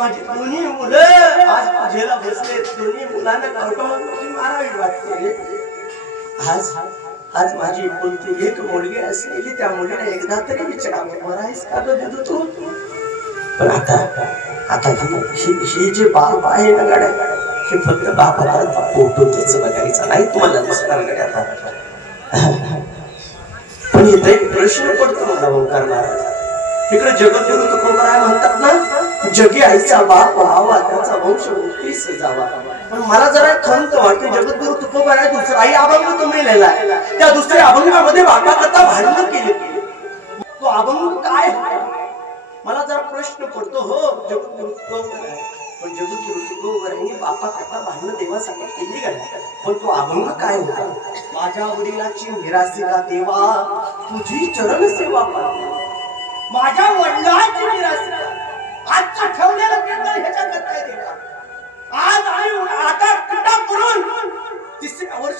माझी दोन्ही मुलं आज पूजेला बसले दोन्ही मुलांना कवटावून मारावी वाटते. आज आज माझी कोणती एक मुलगी असलेली त्या मुलीने एकदा तरी विचारावं ही जी बाप आहे ना गाड्या हे फक्त बापाला फोटोच बघायचा नाही तुम्हाला दिसणार गाड्या आता. पण इथे एक प्रश्न पडतो मला ओंकार महाराज. इकडे जगत जगद्गुरु तुकोबराय म्हणतात जगी आईचा बाप व्हावा त्याचा वंश मुक्तीस जावा पण मला जरा खंत वाटते जगद्गुरु तुकोबराय दुसरा आई अभंग तुम्ही मेलेला त्या दुसऱ्या अभंगामध्ये बापाकरता भांडण केले. तो अभंग काय? मला जरा प्रश्न पडतो हो जगद्गुरु तुकोबराय पण जगद्गुरु तुकोबरायांनी बापाकरता भांडण देवासाठी केली का पण तो अभंग काय होता? माझ्या वडिलाची निराशिका देवा तुझी चरण सेवा माझ्या वडिलांची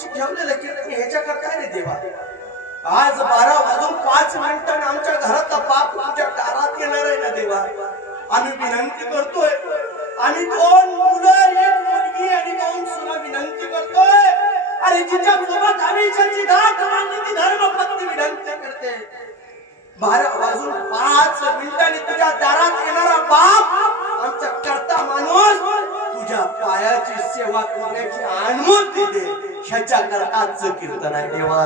तिसऱ्या वर्षी ठेवलेलं केंद्र ह्याच्या काय रे देवा? आज बारा वाजून पाच मिनिटांनी आमच्या घरातला पाप तुझ्या दारात येणार आहे ना देवा? आम्ही विनंती करतोय. आम्ही दोन मुलं एक मुलगी आणि दोन सुना विनंती करतोय. आणि तिच्या सोबत आयुष्याची गाठ बांधण्याची धर्मपत्नी विनंती करते. बारा वाजून पाच मिनिटांनी तुझ्या दारात येणारा बाप सेवा करण्याची अनमोल दिली ह्याच्या करताच कीर्तन आहे देवा.